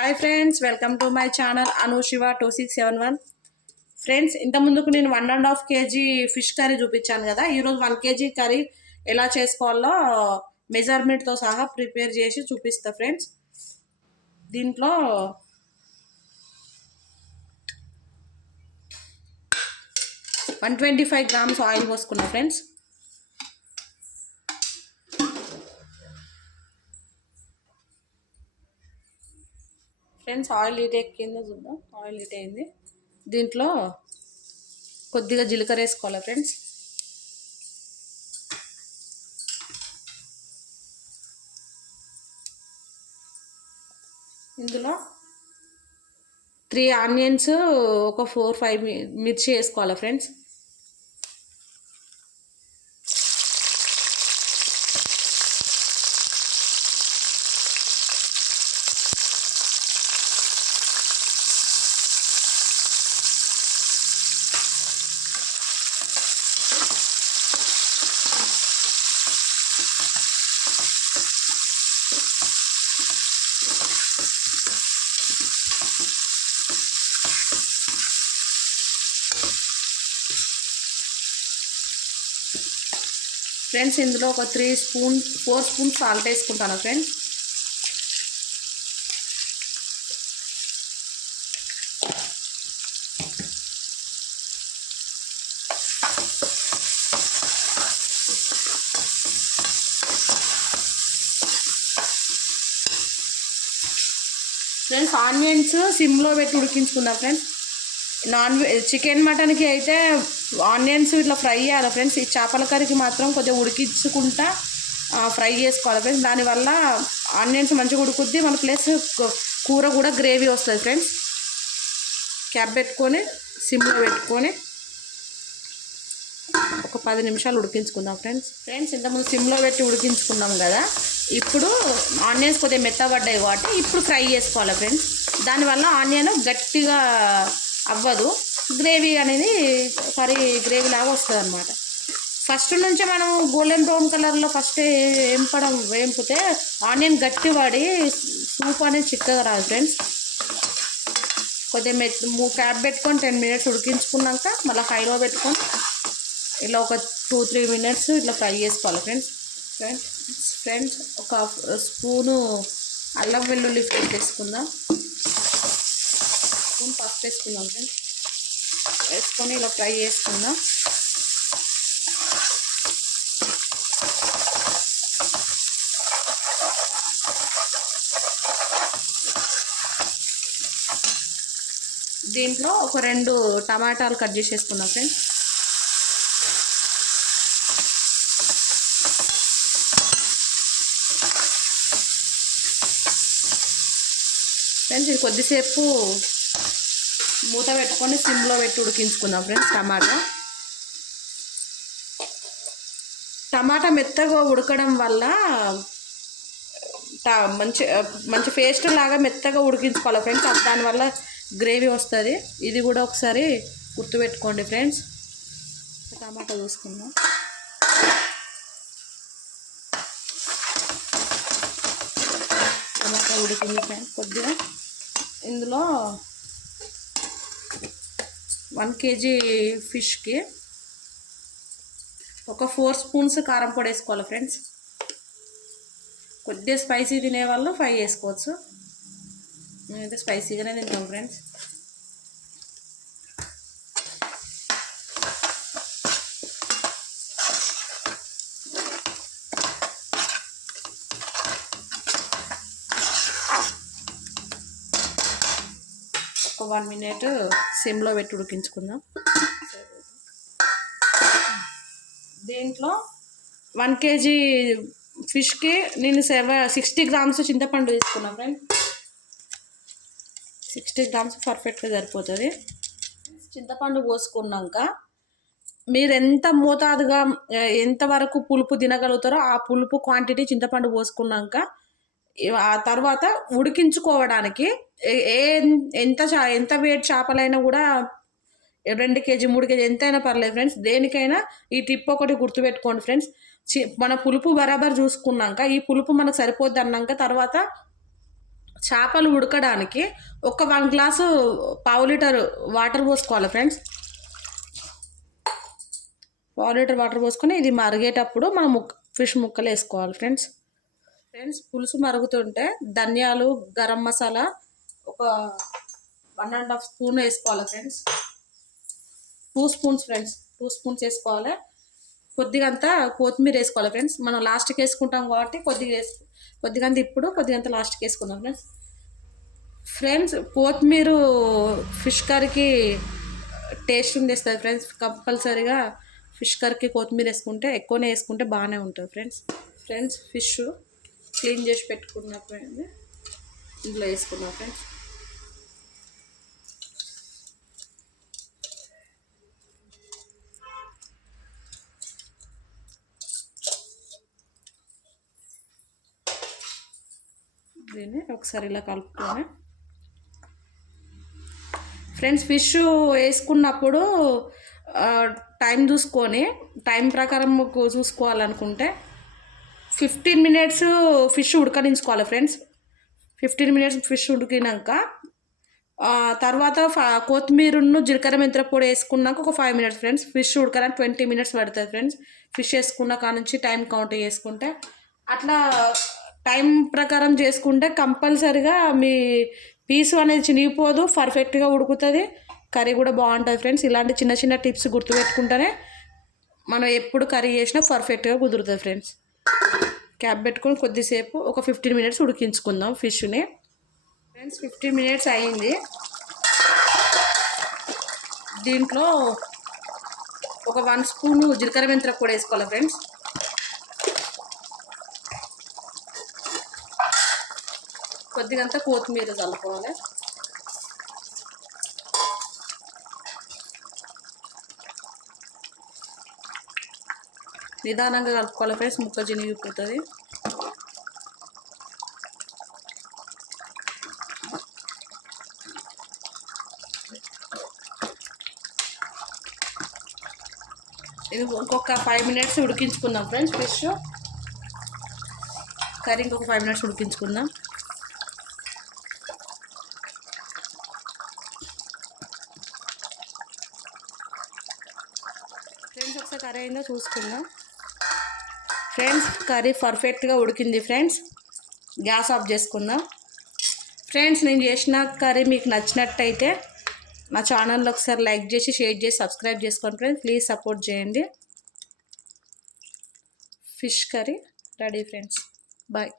Hi friends, welcome to my channel Anushiva 2671. Friends, ఇంత ముందుకు నేను 1.5 kg ఫిష్ కర్రీ చూపించాను కదా. ఈరోజు 1 kg కర్రీ ఎలా చేసుకోవాలో మెజర్మెంట్తో సహా ప్రిపేర్ చేసి చూపిస్తా ఫ్రెండ్స్. దీంట్లో 125 grams ఆయిల్ పోసుకున్నా ఫ్రెండ్స్. ఆయిల్ హీట్ ఎక్కిందో చూద్దాం. ఆయిల్ హీట్ అయింది. దీంట్లో కొద్దిగా జీలకర్ర వేసుకోవాలి ఫ్రెండ్స్. ఇందులో 3 ఆనియన్స్, ఒక 4-5 మిర్చి వేసుకోవాలి ఫ్రెండ్స్. ఫ్రెండ్స్, ఇందులో ఒక 4 స్పూన్స్ సాల్ట్ వేసుకుంటాను ఫ్రెండ్స్. ఆనియన్స్ సిమ్లో పెట్టి ఉడికించుకుందాం ఫ్రెండ్స్. చికెన్ మటన్కి అయితే ఆనియన్స్ ఇట్లా ఫ్రై చేయాలి ఫ్రెండ్స్. ఈ చేపల కర్రీకి మాత్రం కొద్దిగా ఉడికించుకుంటా ఫ్రై చేసుకోవాలి ఫ్రెండ్స్. దానివల్ల ఆనియన్స్ మంచిగా ఉడుకుద్ది, మన ప్లస్ కూర కూడా గ్రేవీ వస్తుంది ఫ్రెండ్స్. క్యాప్ పెట్టుకొని సిమ్లో పెట్టుకొని ఒక 10 నిమిషాలు ఉడికించుకుందాం ఫ్రెండ్స్. ఇంతకుముందు సిమ్లో పెట్టి ఉడికించుకున్నాం కదా. ఇప్పుడు ఆనియన్స్ కొద్దిగా మెత్తబడ్డాయి కాబట్టి ఇప్పుడు ఫ్రై చేసుకోవాలి ఫ్రెండ్స్. దానివల్ల ఆనియన్ గట్టిగా అవ్వదు, గ్రేవీ అనేది కర్రీ గ్రేవీ లాగా వస్తుంది అనమాట. ఫస్ట్ నుంచే మనం గోల్డెన్ బ్రౌన్ కలర్లో ఫస్ట్ వేంపితే ఆనియన్ గట్టి పడి సూప్ అనేది చిక్కగా రాదు ఫ్రెండ్స్. కొద్దిగా క్యాప్ పెట్టుకొని 10 మినిట్స్ ఉడికించుకున్నాక మళ్ళీ హైలో పెట్టుకొని ఇలా ఒక 2-3 మినిట్స్ ఇట్లా ఫ్రై చేసుకోవాలి ఫ్రెండ్స్. ఒక స్పూను అల్లం వెల్లుల్లి పేస్ట్ వేసుకుందాం. స్పూన్ పసుపు వేసుకుందాం ఫ్రెండ్స్. వేసుకొని ఇలా ఫ్రై చేసుకుందాం. దీంట్లో ఒక 2 టమాటాలు కట్ చేసేసుకుందాం ఫ్రెండ్స్. ఇది కొద్దిసేపు మూత పెట్టుకొని సిమ్లో పెట్టి ఉడికించుకుందాం ఫ్రెండ్స్. టమాటా మెత్తగా ఉడకడం వల్ల మంచి పేస్ట్ లాగా మెత్తగా ఉడికించుకోవాలి ఫ్రెండ్స్. దానివల్ల గ్రేవీ వస్తుంది. ఇది కూడా ఒకసారి గుర్తుపెట్టుకోండి ఫ్రెండ్స్. టమాటా చూసుకుందాం. టమాటా ఉడికింది ఫ్రెండ్స్. కొద్దిగా ఇందులో 1 kg ఫిష్కి ఒక 4 స్పూన్స్ కారం పొడి వేసుకోవాలి ఫ్రెండ్స్. కొద్దిగా స్పైసీ తినేవాళ్ళు 5 వేసుకోవచ్చు. నేనైతే స్పైసీగానే తింటాం ఫ్రెండ్స్. ఒక 1 మినిట్ సిమ్లో పెట్టి ఉడికించుకుందాం. దీంట్లో 1 kg ఫిష్కి నేను 60 grams చింతపండు తీసుకున్నాను ఫ్రెండ్స్. 60 grams పర్ఫెక్ట్గా సరిపోతుంది. చింతపండు పోసుకున్నాక మీరు ఎంత మోతాదుగా ఎంతవరకు పులుపు తినగలుగుతారో ఆ పులుపు క్వాంటిటీ చింతపండు పోసుకున్నాక ఆ తర్వాత ఉడికించుకోవడానికి ఎంత వెయిట్ చేపలైనా కూడా 2 kg 3 kg ఎంతైనా పర్లేదు ఫ్రెండ్స్. దేనికైనా ఈ టిప్ ఒకటి గుర్తుపెట్టుకోండి ఫ్రెండ్స్. మన పులుపు బరాబర్ చూసుకున్నాక ఈ పులుపు మనకు సరిపోద్ది అన్నాక తర్వాత చేపలు ఉడకడానికి ఒక 1 గ్లాసు పావు లీటర్ వాటర్ పోసుకోవాలి ఫ్రెండ్స్. పావు లీటర్ వాటర్ పోసుకొని ఇది మరిగేటప్పుడు మనం ఫిష్ ముక్కలు వేసుకోవాలి ఫ్రెండ్స్. పులుసు మరుగుతుంటే ధనియాలు, గరం మసాలా ఒక 1.5 స్పూన్ వేసుకోవాలి ఫ్రెండ్స్. 2 స్పూన్స్ ఫ్రెండ్స్, 2 స్పూన్స్ వేసుకోవాలి. కొద్దిగా అంతా కొత్తిమీర వేసుకోవాలి ఫ్రెండ్స్. మనం లాస్ట్కి వేసుకుంటాం కాబట్టి కొద్దిగా అంత ఇప్పుడు, కొద్దిగా అంత లాస్ట్కి వేసుకుందాం ఫ్రెండ్స్. కొత్తిమీర ఫిష్ కర్రీకి టేస్ట్ ఉండేస్తుంది ఫ్రెండ్స్. కంపల్సరీగా ఫిష్ కర్రీకి కొత్తిమీర వేసుకుంటే, ఎక్కువనే వేసుకుంటే బాగానే ఉంటుంది ఫ్రెండ్స్. ఫిష్ క్లీన్ చేసి పెట్టుకున్నప్పుడు ఇందులో వేసుకున్నాం ఫ్రెండ్స్. దీన్ని ఒకసారి ఇలా కలుపుకొని ఫ్రెండ్స్, ఫిష్ వేసుకున్నప్పుడు టైం చూసుకొని, టైం ప్రకారం చూసుకోవాలనుకుంటే 15 మినిట్స్ ఫిష్ ఉడకనించుకోవాలి ఫ్రెండ్స్. 15 మినిట్స్ ఫిష్ ఉడికినాక తర్వాత కొత్తిమీరను జీలకర్ర మెంతుల పొడి వేసుకున్నాక ఒక 5 మినిట్స్ ఫ్రెండ్స్. ఫిష్ ఉడకడానికి 20 మినిట్స్ పడుతుంది ఫ్రెండ్స్. ఫిష్ వేసుకున్న కాడ నుంచి టైం కౌంట్ చేసుకుంటే, అట్లా టైం ప్రకారం చేసుకుంటే కంపల్సరిగా మీ పీసు అనేది చినిగిపోదు, పర్ఫెక్ట్గా ఉడుకుతుంది, కర్రీ కూడా బాగుంటుంది ఫ్రెండ్స్. ఇలాంటి చిన్న చిన్న టిప్స్ గుర్తుపెట్టుకుంటేనే మనం ఎప్పుడు కర్రీ చేసినా పర్ఫెక్ట్గా కుదురుతుంది ఫ్రెండ్స్. క్యాప్ పెట్టుకొని కొద్దిసేపు ఒక 15 మినిట్స్ ఉడికించుకుందాం ఫిష్ని ఫ్రెండ్స్. 15 మినిట్స్ అయింది. దీంట్లో ఒక 1 స్పూను జీలకర్ర మెంతుల పొడి వేసుకోవాలి ఫ్రెండ్స్. కొద్దిగా అంతా కొత్తిమీర చల్లుకోవాలి. నిదానంగా కలుపుకోవాలి ఫ్రెండ్స్, ముక్క చినిగిపోతుంది. ఇది ఇంకొక 5 మినిట్స్ ఉడికించుకుందాం ఫ్రెండ్స్. ఫిష్ కర్రీ ఇంకొక 5 మినిట్స్ ఉడికించుకుందాం. ఫ్రెండ్స్ ఒకసారి కర్రీ అయిందో చూసుకుందాం ఫ్రెండ్స్. కర్రీ పర్ఫెక్ట్గా ఉడికింది ఫ్రెండ్స్. గ్యాస్ ఆఫ్ చేసుకుందాం ఫ్రెండ్స్. నేను చేసిన కర్రీ మీకు నచ్చినట్టయితే నా ఛానల్లో ఒకసారి లైక్ చేసి, షేర్ చేసి, సబ్స్క్రైబ్ చేసుకోండి ఫ్రెండ్స్. ప్లీజ్ సపోర్ట్ చేయండి. Fish curry ready friends. Bye.